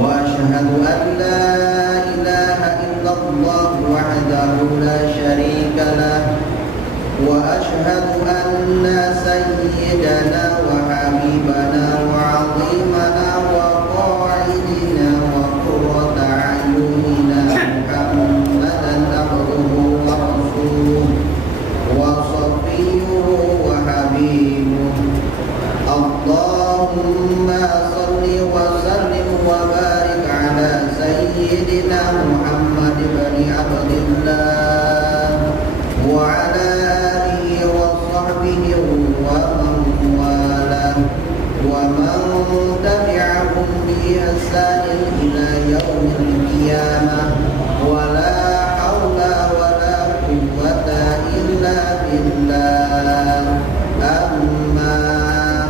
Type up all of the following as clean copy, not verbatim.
وأشهد أن لا إله إلا الله وحده لا شريك له وأشهد أن سيدنا وحبيبنا وعظيمنا وقائدنا وقرة أعيننا محمدا عبده ورسوله وصفيه وحبيبه اللهم صل وسلم وبارك على سيدنا محمد بن عبد الله وعلى آله وصحبه ومن والاه ومن تبعهم بإحسان إلى يوم القيامة ولا حول ولا قوة إلا بالله أما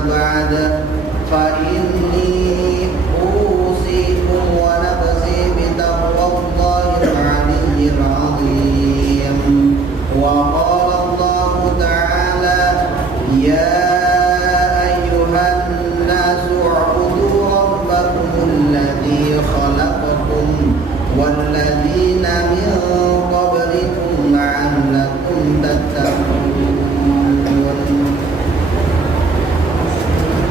بعد فإني أوصيكم ونفسي بتقوى الله العلي العظيم وقال الله تعالى يا أيها الناس اعبدوا ربكم الذي خلقكم والذين من قبلكم لعلكم تتقون.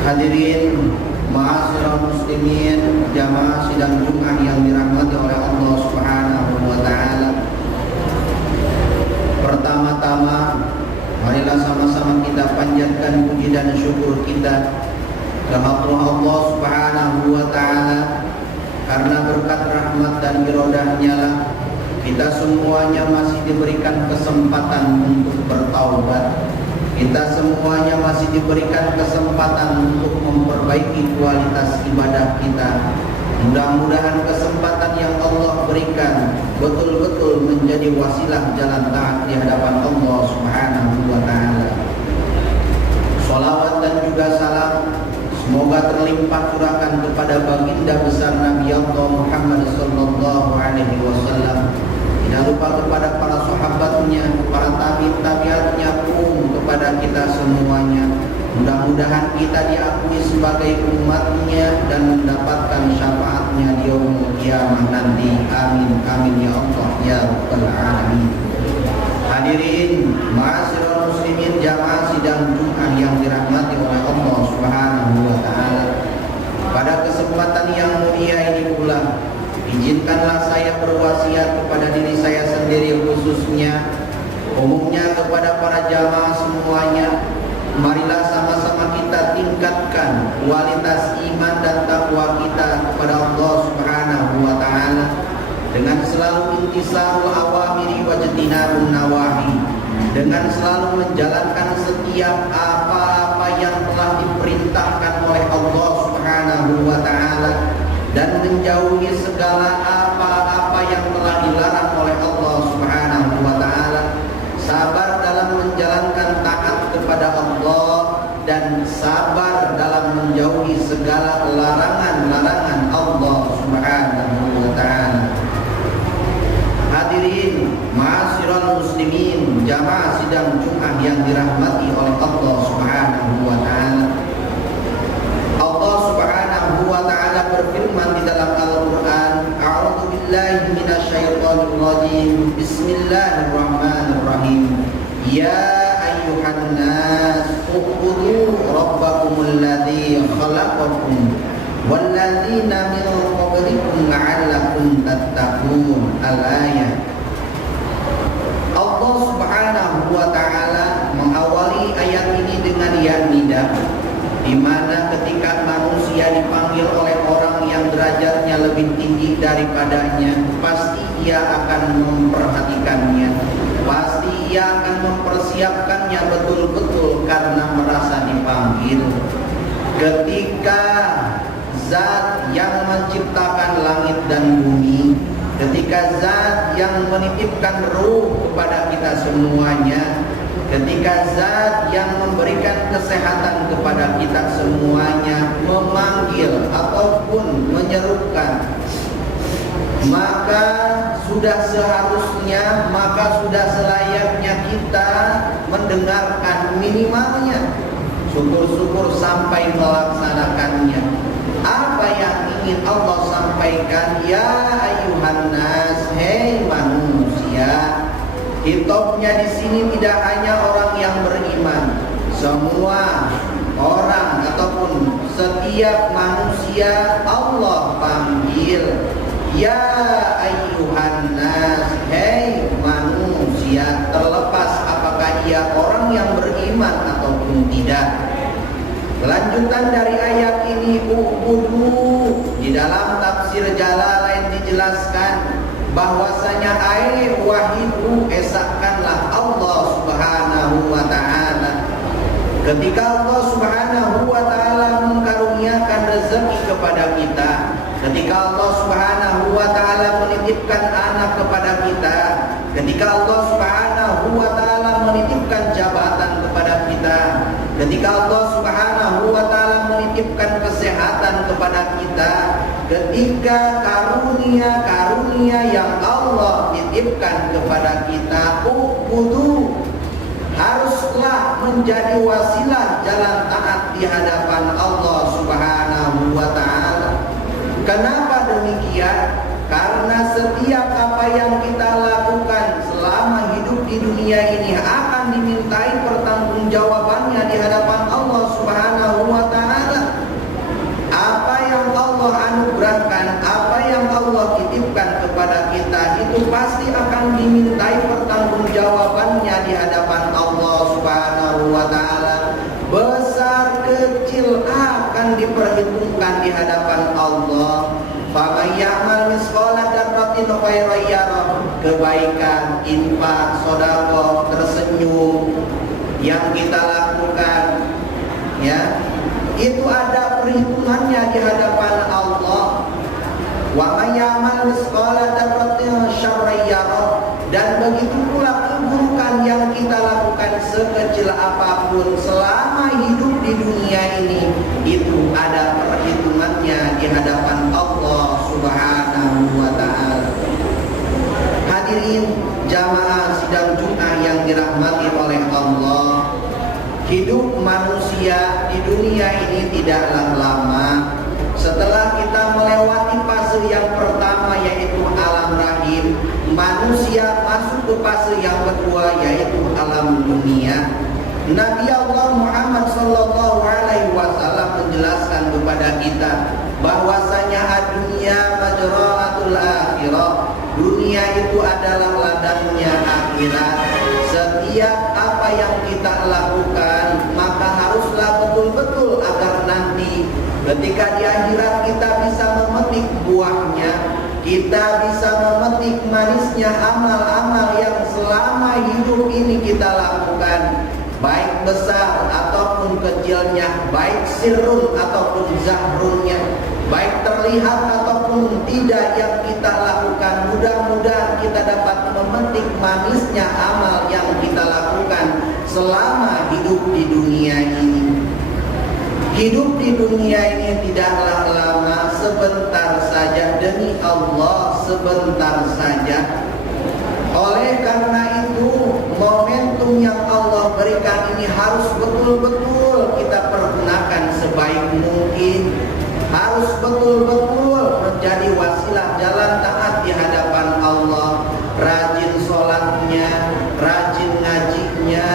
Hadirin ma'asyiral muslimin, jamaah sidang Jumat yang dirahmati oleh Allah Subhanahu wa taala. Pertama-tama marilah sama-sama kita panjatkan puji dan syukur kita kepada Allah Subhanahu wa taala, karena berkat rahmat dan iradahnya lah kita semuanya masih diberikan kesempatan untuk bertaubat. Kita semuanya masih diberikan kesempatan untuk memperbaiki kualitas ibadah kita. Mudah-mudahan kesempatan yang Allah berikan betul-betul menjadi wasilah jalan taat di hadapan Allah Subhanahu wa taala. Salawat dan juga salam semoga terlimpah curahkan kepada baginda besar Nabi Allah Muhammad sallallahu alaihi wasallam. Tidak lupa kepada para sahabatnya, para tabi'atnya pun kepada kita semuanya. Mudah-mudahan kita diakui sebagai umatnya dan mendapatkan syafaatnya di yaumul qiyamah nanti. Amin amin ya Allah ya rabbal alamin. Hadirin ma'asyiral muslimin, jamaah sidang Jumat yang dirahmati oleh Allah Subhanahu wa taala. Pada kesempatan yang mulia ini pula izinkanlah saya berwasiat kepada diri saya sendiri khususnya, umumnya kepada para jamaah semuanya. Marilah sama-sama kita tingkatkan kualitas iman dan takwa kita kepada Allah Subhanahu wa taala dengan selalu intisarul awamiri wa jtinabun nawahi, dengan selalu menjalankan setiap apa-apa yang telah diperintahkan oleh Allah Subhanahu wa taala dan menjauhi segala apa-apa yang telah dilarang oleh Allah Subhanahu wa taala. Sabar dalam menjalankan taat kepada Allah dan sabar dalam menjauhi segala larangan-larangan Allah Subhanahu wa taala. Hadirin ma'asyiral muslimin, jamaah sidang Jumat yang dirahmati oleh Allah Subhanahu wa taala. Allah Subhanahu wa taala berfirman di dalam Al-Qur'an, A'udzu billahi minasyaitonir rajim. Bismillahirrahmanirrahim. Ya ayyuhan nas u'budu rabbakumul ladzi khalaqakum walladzina min qablikum la'allakum tattaqun. Al-ayat. Allah Subhanahu wa taala mengawali ayat ini dengan ya nida, di mana ketika manusia dipanggil oleh orang yang derajatnya lebih tinggi daripadanya, pasti ia akan memperhatikannya, pasti ia akan mempersiapkannya betul-betul karena merasa dipanggil. Ketika zat yang menciptakan langit dan bumi, ketika zat yang menitipkan ruh kepada kita semuanya, ketika zat yang memberikan kesehatan kepada kita semuanya memanggil ataupun menyerukan, maka sudah seharusnya, maka sudah selayaknya kita mendengarkan minimalnya, syukur-syukur sampai melaksanakannya. Apa yang ingin Allah sampaikan menyampaikan, ya ayuhan nas, hei manusia. Hitopnya di sini tidak hanya orang yang beriman, semua orang ataupun setiap manusia Allah panggil, ya ayuhan nas, hei manusia, terlepas apakah ia orang yang beriman ataupun tidak. Kelanjutan dari ayat ini, ubudu, di dalam tafsir Jalalain dijelaskan bahwasanya wahidu, esakkanlah Allah Subhanahu wa taala. Ketika Allah Subhanahu wa taala mengkaruniakan rezeki kepada kita, ketika Allah Subhanahu wa taala menitipkan anak kepada kita, ketika Allah Subhanahu wa taala menitipkan jabatan kepada kita, ketika Allah Subhanahu wa taala menitipkan kesehatan kepada kita, ketika karunia-karunia yang Allah titipkan kepada kita, ubudu, haruslah menjadi wasilah jalan taat di hadapan Allah Subhanahu wa taala. Kenapa demikian? Karena setiap apa yang kita lakukan selama hidup di dunia ini akan dimintai pertanggungjawabannya di hadapan Allah Subhanahu wa taala. Apa yang Allah anugerahkan, apa yang Allah titipkan kepada kita, itu pasti akan dimintai pertanggungjawabannya di hadapan Allah Subhanahu wa taala. Besar kecil akan diperhitungkan di hadapan Allah. Faman ya'mal misqala dzarratin khairan yarah, kebaikan, infak, sedekah, tersenyum yang kita lakukan, ya, itu ada perhitungannya di hadapan Allah. Wa man ya'mal misqala dzarratin syarran yarah, dan begitu pula keburukan yang kita lakukan sekecil apapun selama hidup di dunia ini, itu ada perhitungannya di hadapan Allah Subhanahu wa taala. Hadirin jamaah sidang Jumat yang dirahmati oleh Allah, hidup manusia di dunia ini tidaklah lama. Setelah kita melewati fase yang pertama yaitu alam rahim, manusia masuk ke fase yang kedua yaitu alam dunia. Nabi Allah Muhammad sallallahu alaihi wasallam menjelaskan kepada kita bahwasanya dunia majra'atul akhirah. Dunia itu adalah ladangnya akhirat. Setiap apa yang kita lakukan maka haruslah betul-betul agar nanti ketika di akhirat kita bisa memetik buahnya, kita bisa memetik manisnya amal-amal yang selama hidup ini kita lakukan, baik besar ataupun kecilnya, baik sirrun ataupun zahrunnya, baik terlihat ataupun tidak yang kita lakukan. Mudah-mudahan kita dapat memetik manisnya amal yang kita lakukan selama hidup di dunia ini. Hidup di dunia ini tidaklah lama, sebentar saja, demi Allah sebentar saja. Oleh karena itu, momentum yang Allah berikan ini harus betul-betul kita pergunakan sebaik mungkin. Harus betul-betul menjadi wasilah jalan taat di hadapan Allah. Rajin sholatnya, rajin ngajinya,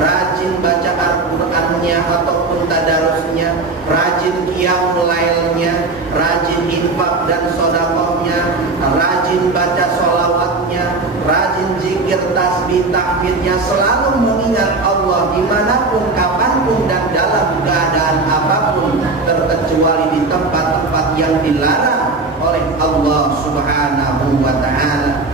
rajin baca Al-Qur'annya ataupun tadarusnya, rajin qiyamul lailnya, rajin infak dan sedekahnya, rajin baca sholawatnya, rajin zikir tasbih tahmidnya, selalu mengingat Allah dimanapun, kapanpun dan dalam keadaan apapun, terkecuali di tempat-tempat yang dilarang oleh Allah Subhanahu wa ta'ala.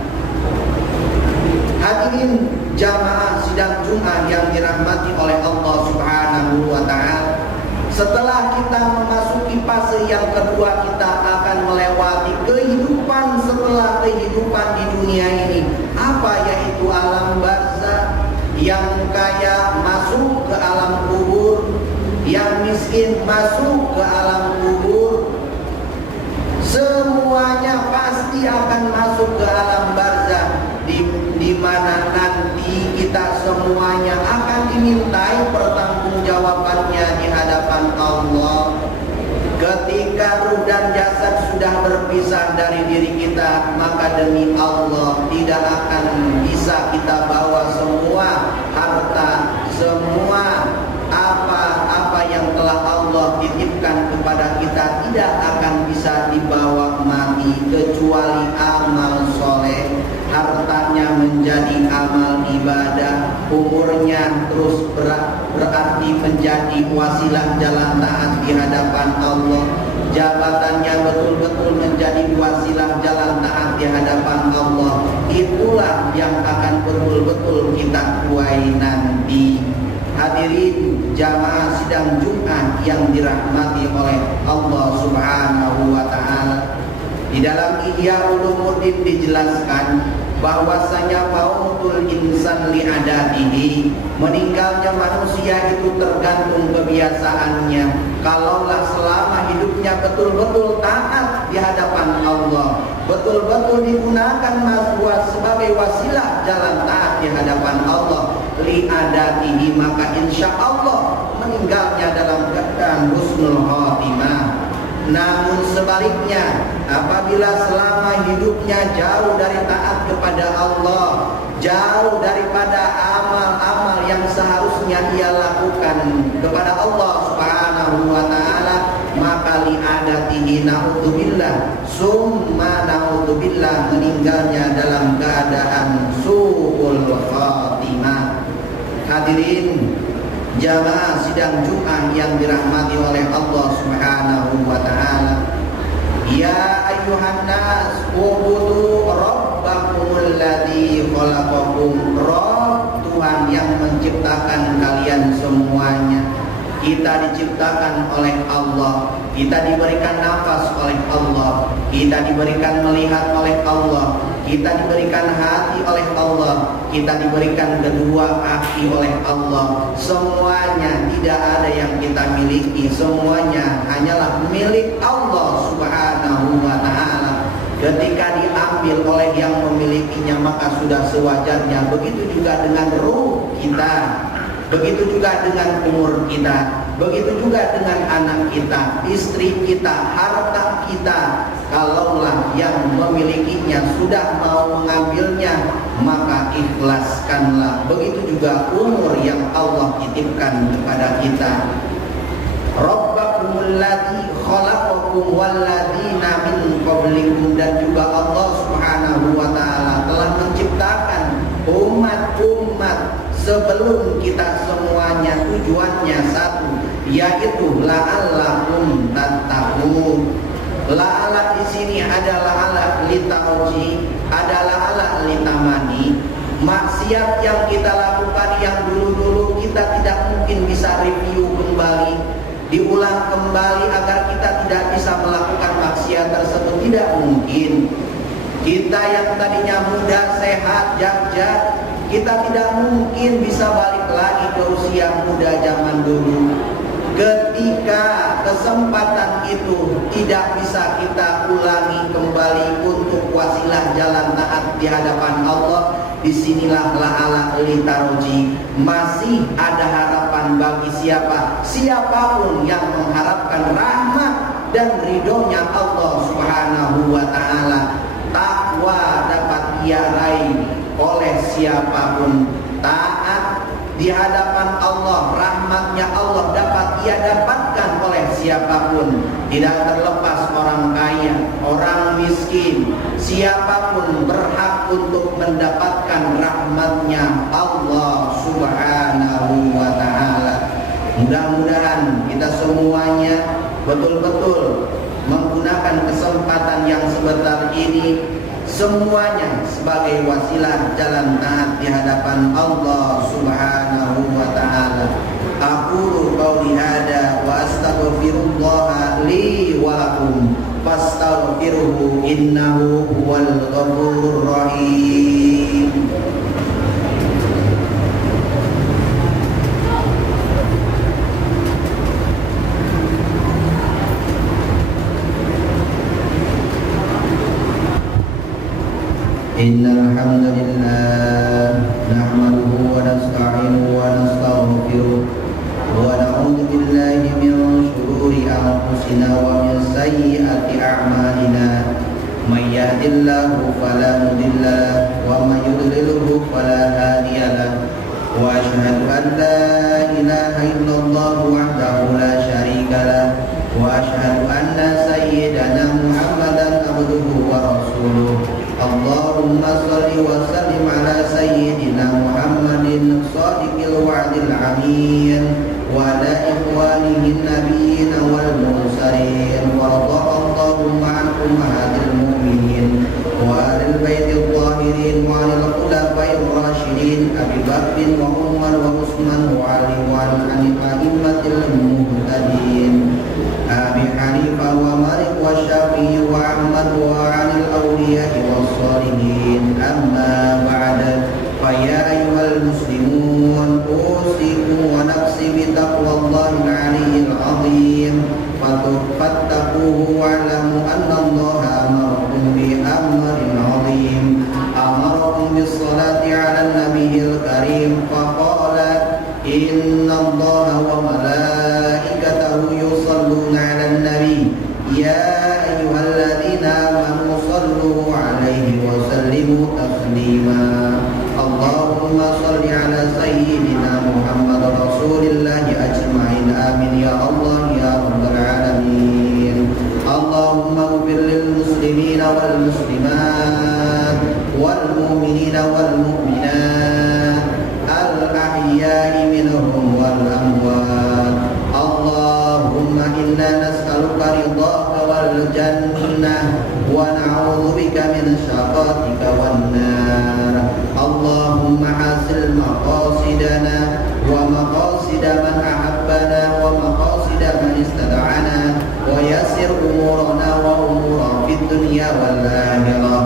Hadirin jamaah sidang Jumat yang dirahmati oleh Allah Subhanahu wa ta'ala, setelah kita memasuki fase yang kedua, kita akan melewati kehidupan setelah kehidupan di dunia ini. Apa? Yaitu alam barzakh. Yang kaya masuk ke alam kubur, yang miskin masuk ke alam kubur. Semuanya pasti akan masuk ke alam barzakh, di mana nanti kita semuanya akan dimintai pertanggungjawabannya di hadapan Allah. Ketika ruh dan jasad sudah berpisah dari diri kita, maka demi Allah tidak akan bisa kita bawa semua harta, semua apa yang telah Allah titipkan kepada kita tidak akan bisa dibawa mati kecuali amal soleh. Hartanya menjadi amal ibadah, umurnya terus berarti menjadi wasilah jalan taat di hadapan Allah, jabatannya betul-betul menjadi wasilah jalan taat di hadapan Allah. Itulah yang akan betul-betul kita tuai nanti. Hadirin jamaah sidang Jumat yang dirahmati oleh Allah Subhanahu wa taala. Di dalam Ihya Ulumuddin dijelaskan bahwasanya mautul insan li adatihi, meninggalnya manusia itu tergantung kebiasaannya. Kalaulah selama hidupnya betul-betul taat di hadapan Allah, betul-betul digunakan sebagai wasilah jalan taat di hadapan Allah, li adatihi, maka insya Allah meninggalnya dalam keadaan husnul khotimah. Namun sebaliknya, apabila selama hidupnya jauh dari taat kepada Allah, jauh daripada amal-amal yang seharusnya ia lakukan kepada Allah Subhanahu wa taala, maka li'adatihi naudzubillah, summa naudzubillah, meninggalnya dalam keadaan su'ul khatimah. Hadirin jamaah sidang Jumat yang dirahmati oleh Allah Subhanahu wa taala. Ya ayyuhan nas, ubudu rabbakumul ladzi khalaqakum. Rabb, Tuhan yang menciptakan kalian semuanya. Kita diciptakan oleh Allah, kita diberikan nafas oleh Allah, kita diberikan melihat oleh Allah, kita diberikan hati oleh Allah, kita diberikan kedua kaki oleh Allah. Semuanya tidak ada yang kita miliki, semuanya hanyalah milik Allah Subhanahu wa taala. Ketika diambil oleh yang memilikinya, maka sudah sewajarnya. Begitu juga dengan ruh kita, begitu juga dengan umur kita, begitu juga dengan anak kita, istri kita, harta kita. Kalaulah yang memilikinya sudah mau mengambilnya, maka ikhlaskanlah. Begitu juga umur yang Allah titipkan kepada kita. Rabbakumul ladzi khalaqakum walladzina min qablikum, dan juga Allah Subhanahu wa taala telah menciptakan umat-umat sebelum kita semuanya. Tujuannya satu, yaitu la'allakum tattaqun. La'ala di sini adalah ala litauji, adalah ala litamani. Maksiat yang kita lakukan yang dulu-dulu kita tidak mungkin bisa review kembali, diulang kembali agar kita tidak bisa melakukan maksiat tersebut, tidak mungkin. Kita yang tadinya muda, sehat, jajak, kita tidak mungkin bisa balik lagi ke usia muda zaman dulu. Ketika kesempatan itu tidak bisa kita ulangi kembali untuk wasilah jalan taat di hadapan Allah, disinilah la'ala litaroji, masih ada harapan bagi siapapun yang mengharapkan rahmat dan ridhonya Allah Subhanahu wa taala. Takwa dapat ia raih oleh siapapun, taat di hadapan Allah, rahmatnya Allah dapat ia dapatkan oleh siapapun. Tidak terlepas orang kaya, orang miskin, siapapun berhak untuk mendapatkan rahmatnya Allah Subhanahu wa ta'ala. Mudah-mudahan kita semuanya betul-betul menggunakan kesempatan yang sebentar ini semuanya sebagai wasilah jalan taat di hadapan Allah Subhanahu wa ta'ala. Aqulu qauli hada wa astaghfirullah li wa lakum fastaghfiruhu innahu huwal ghafurur rahim. Innal hamdalillah nahmaduhu wa nasta'inuhu wa nastaghfiruh wa na'udzu billahi min shururi anfusina أنفسنا ومن سيئات أعمالنا من يهد الله فلا مضل له ومن يضلله فلا هادي له وأشهد أن لا إله إلا الله وحده لا شريك له وأشهد أن سيدنا محمدا عبده ورسوله اللهم صل وسلم على سيدنا محمد صادق الوعد الأمين وعلى إخوانه النبيين والمرسلين ورضى اللهم عن أمهات المؤمنين وآل البيت الطاهرين وعن الخلفاء الراشدين أبي بكر وعمر وعثمان وعلي وعن الأئمة المهتدين أبي حنيفة ومالك والشافعي وأحمد وعن الأولياء والصالحين أما بعد فيا أيها المسلمون أوصيكم ونفسي بتقوى الله العلي العظيم فاتقوه واعلموا أن الله أمركم بأمر عظيم أمركم بالصلاة على النبي الكريم فقال إن الله وملائكته يصلون على النبي يا أيها الذين آمنوا صلوا عليه وسلموا تسليما اللهم صل على سيدنا محمد رسول الله أجمعين آمين يا الله يا رب العالمين اللهم اغفر للمسلمين والمسلمات والمؤمنين والمؤمنات الأحياء منهم والأموات اللهم إنا نسألك رضاك والجنة ونعوذ بك من سخطك والنار اللهم حسن مقاصدنا ومقاصد من أحبنا ومقاصد من استدعانا ويسر أمورنا وأمور في الدنيا والآخرة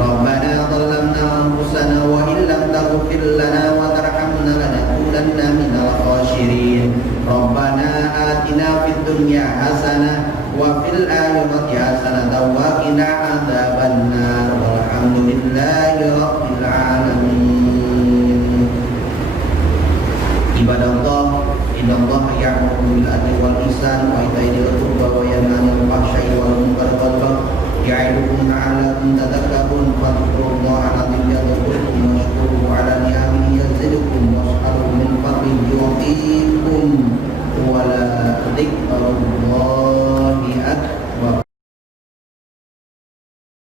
ربنا ظلمنا أنفسنا وإن لم تغفر لنا وترحمنا لنكونن من الخاسرين ربنا آتنا في الدنيا حسنة وفي الآخرة حسنة وقنا عذاب النار والحمد لله رب العالمين عباد الله إن الله يأمر بالعدل والإحسان وإيتاء ذي القربى وينهى عن الفحشاء والمنكر والبغي يعظكم لعلكم تذكرون فاذكروا الله العظيم يذكركم واشكروه على نعمه يزدكم واسألوا من فضله يعطيكم ولذكر الله أكبر